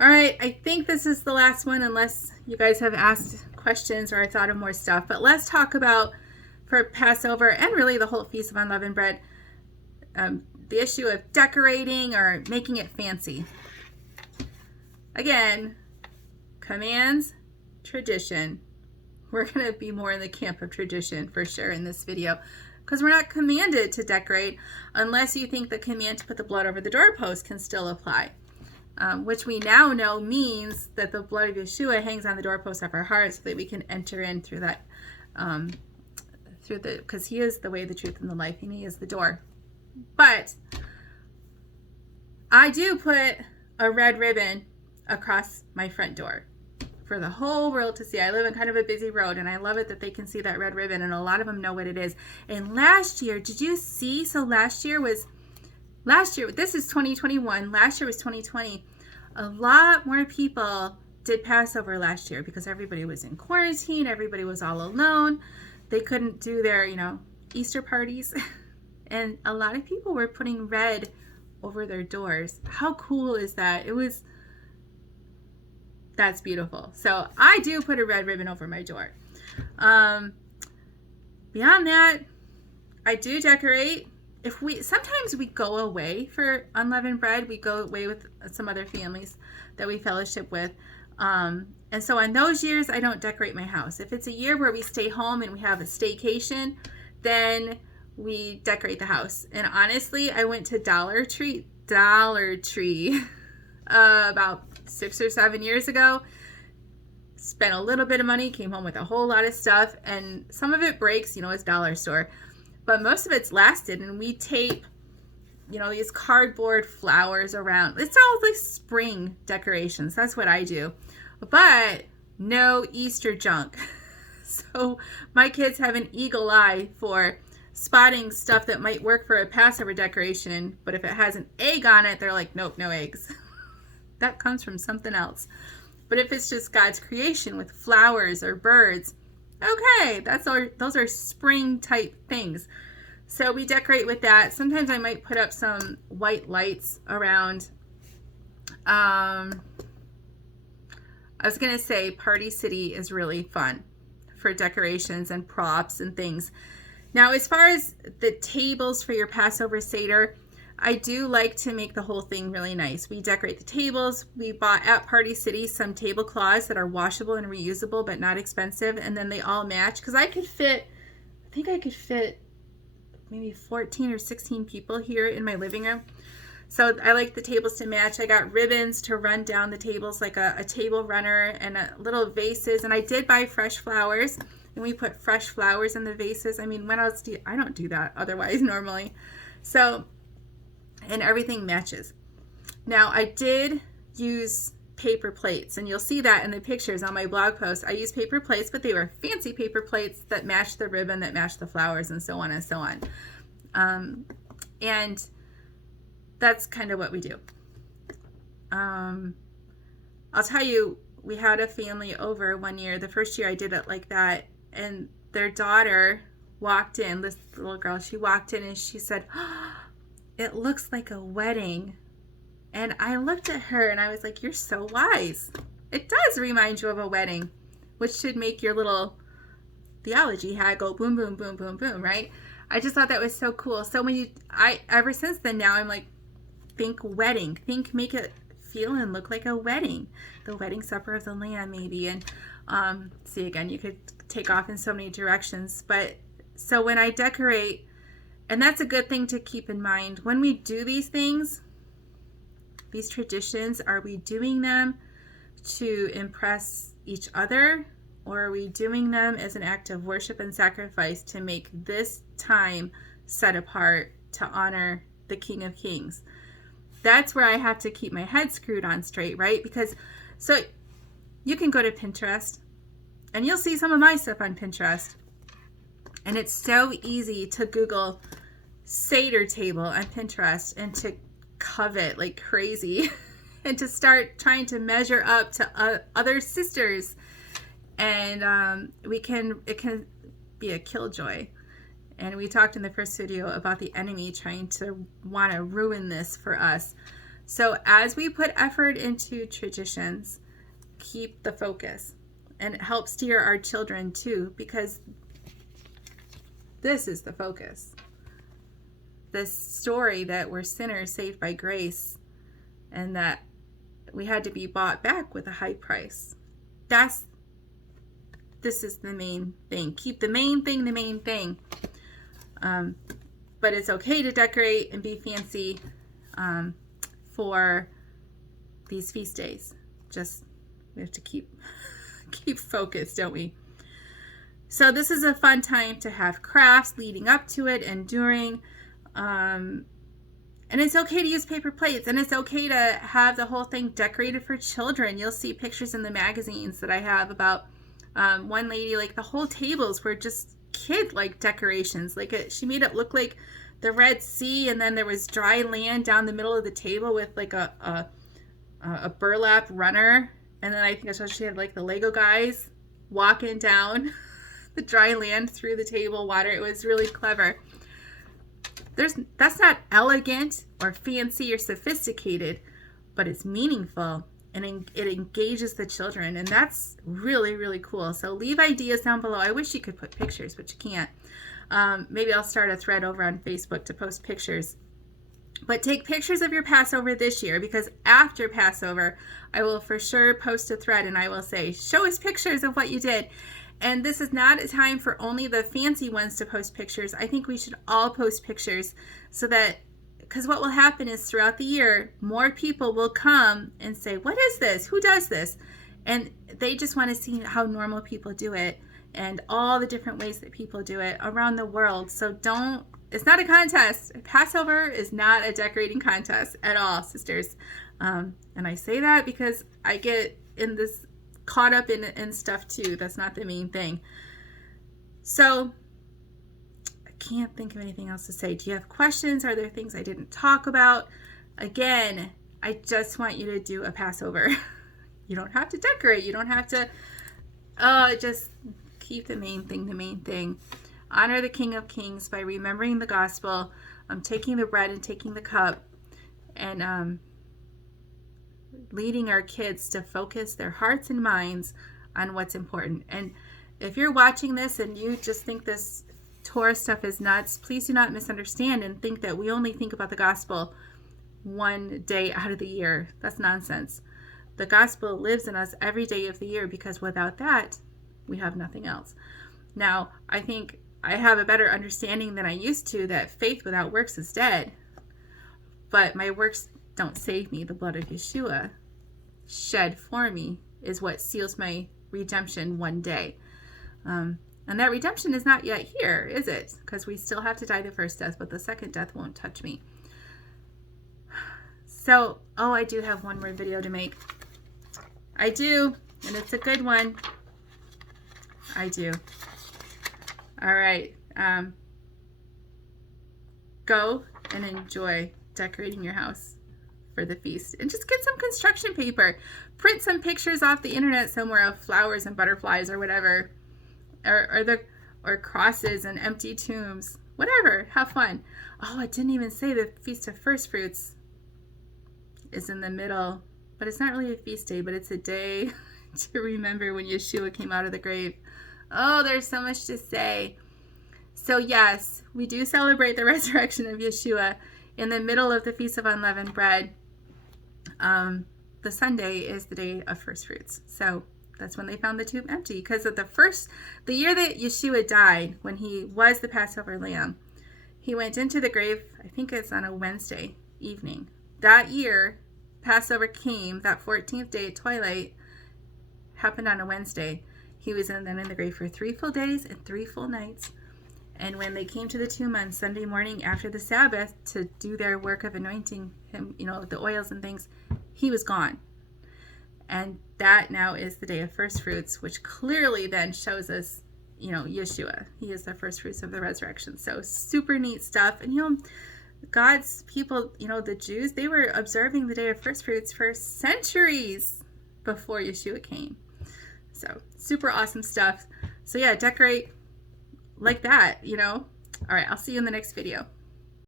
All right, I think this is the last one unless you guys have asked questions or I thought of more stuff. But let's talk about, for Passover and really the whole Feast of Unleavened Bread, the issue of decorating or making it fancy. Again, commands, tradition. We're going to be more in the camp of tradition for sure in this video, because we're not commanded to decorate unless you think the command to put the blood over the doorpost can still apply. Which we now know means that the blood of Yeshua hangs on the doorpost of our heart so that we can enter in through that, because he is the way, the truth, and the life, and he is the door. But I do put a red ribbon across my front door for the whole world to see. I live in kind of a busy road, and I love it that they can see that red ribbon, and a lot of them know what it is. And last year, did you see? So last year, this is 2021. Last year was 2020. A lot more people did Passover last year because everybody was in quarantine. Everybody was all alone. They couldn't do their, Easter parties. And a lot of people were putting red over their doors. How cool is that? That's beautiful. So I do put a red ribbon over my door. Beyond that, I do decorate. Sometimes we go away for unleavened bread. We go away with some other families that we fellowship with. And so on those years, I don't decorate my house. If it's a year where we stay home and we have a staycation, then we decorate the house. And honestly, I went to Dollar Tree about 6 or 7 years ago. Spent a little bit of money, came home with a whole lot of stuff, and some of it breaks, it's dollar store. But most of it's lasted, and we tape, these cardboard flowers around. It's all like spring decorations. That's what I do. But no Easter junk. So my kids have an eagle eye for spotting stuff that might work for a Passover decoration, but if it has an egg on it, they're like, nope, no eggs. That comes from something else. But if it's just God's creation with flowers or birds, okay, those are spring type things. So we decorate with that. Sometimes I might put up some white lights around. I was going to say Party City is really fun for decorations and props and things. Now, as far as the tables for your Passover Seder, I do like to make the whole thing really nice. We decorate the tables. We bought at Party City some tablecloths that are washable and reusable but not expensive, and then they all match, because I think I could fit maybe 14 or 16 people here in my living room. So I like the tables to match. I got ribbons to run down the tables, like a table runner, and little vases. And I did buy fresh flowers, and we put fresh flowers in the vases. I mean, when else I don't do that otherwise normally. So, and everything matches. Now, I did use paper plates, and you'll see that in the pictures on my blog post. I used paper plates, but they were fancy paper plates that matched the ribbon, that matched the flowers, and so on and so on. And that's kind of what we do. I'll tell you, we had a family over one year. The first year I did it like that, and their daughter walked in, this little girl, she walked in and she said, "Oh, it looks like a wedding." And I looked at her and I was like, "You're so wise. It does remind you of a wedding," which should make your little theology hat go boom, boom, boom, boom, boom, right? I just thought that was so cool. So ever since then now I'm like, think wedding, make it feel and look like a wedding, the wedding supper of the Lamb maybe. And see, again, you could take off in so many directions. But so when I decorate, and that's a good thing to keep in mind, when we do these things, these traditions, are we doing them to impress each other, or are we doing them as an act of worship and sacrifice to make this time set apart to honor the King of Kings? That's where I have to keep my head screwed on straight, right? Because so you can go to Pinterest and you'll see some of my stuff on Pinterest, and it's so easy to Google Seder table on Pinterest and to covet like crazy and to start trying to measure up to other sisters, and it can be a killjoy. And we talked in the first video about the enemy trying to want to ruin this for us. So as we put effort into traditions, keep the focus. And it helps steer our children too, because this is the focus. This story that we're sinners saved by grace and that we had to be bought back with a high price. This is the main thing. Keep the main thing the main thing. But it's okay to decorate and be fancy for these feast days. Just, we have to keep focused, don't we? So this is a fun time to have crafts leading up to it and during. And it's okay to use paper plates, and it's okay to have the whole thing decorated for children. You'll see pictures in the magazines that I have about one lady, like the whole tables were just kid-like decorations. Like she made it look like the Red Sea, and then there was dry land down the middle of the table with like a burlap runner. And then I think I saw she had like the Lego guys walking down the dry land through the table water. It was really clever. That's not elegant or fancy or sophisticated, but it's meaningful and it engages the children, and that's really, really cool. So leave ideas down below. I wish you could put pictures, but you can't. Maybe I'll start a thread over on Facebook to post pictures. But take pictures of your Passover this year, because after Passover, I will for sure post a thread and I will say, show us pictures of what you did. And this is not a time for only the fancy ones to post pictures. I think we should all post pictures so that, because what will happen is throughout the year, more people will come and say, what is this? Who does this? And they just want to see how normal people do it and all the different ways that people do it around the world. So it's not a contest. Passover is not a decorating contest at all, sisters. And I say that because I get caught up in stuff too. That's not the main thing. So I can't think of anything else to say. Do you have questions? Are there things I didn't talk about? Again, I just want you to do a Passover. You don't have to decorate. You don't have to, just keep the main thing the main thing. Honor the King of Kings by remembering the gospel, taking the bread and taking the cup, and leading our kids to focus their hearts and minds on what's important. And if you're watching this and you just think this Torah stuff is nuts, please do not misunderstand and think that we only think about the gospel one day out of the year. That's nonsense. The gospel lives in us every day of the year, because without that, we have nothing else. Now, I think I have a better understanding than I used to that faith without works is dead. But my works don't save me. The blood of Yeshua shed for me is what seals my redemption one day. And that redemption is not yet here, is it? Because we still have to die the first death, but the second death won't touch me. So, I do have one more video to make. I do, and it's a good one. I do. All right. Go and enjoy decorating your house for the feast, and just get some construction paper. Print some pictures off the internet somewhere of flowers and butterflies or whatever, or crosses and empty tombs. Whatever. Have fun. I didn't even say the Feast of First Fruits is in the middle, but it's not really a feast day, but it's a day to remember when Yeshua came out of the grave. There's so much to say. So yes, we do celebrate the resurrection of Yeshua in the middle of the Feast of Unleavened Bread. The Sunday is the day of first fruits. So that's when they found the tomb empty, because of the year that Yeshua died, when he was the Passover lamb, he went into the grave, I think it's on a Wednesday evening. That year, Passover came, that 14th day at twilight, happened on a Wednesday. He was then in the grave for 3 full days and 3 full nights. And when they came to the tomb on Sunday morning after the Sabbath to do their work of anointing him, the oils and things, he was gone. And that now is the day of first fruits, which clearly then shows us, Yeshua. He is the first fruits of the resurrection. So super neat stuff. And, God's people, the Jews, they were observing the day of first fruits for centuries before Yeshua came. So super awesome stuff. So yeah, decorate like that, All right, I'll see you in the next video.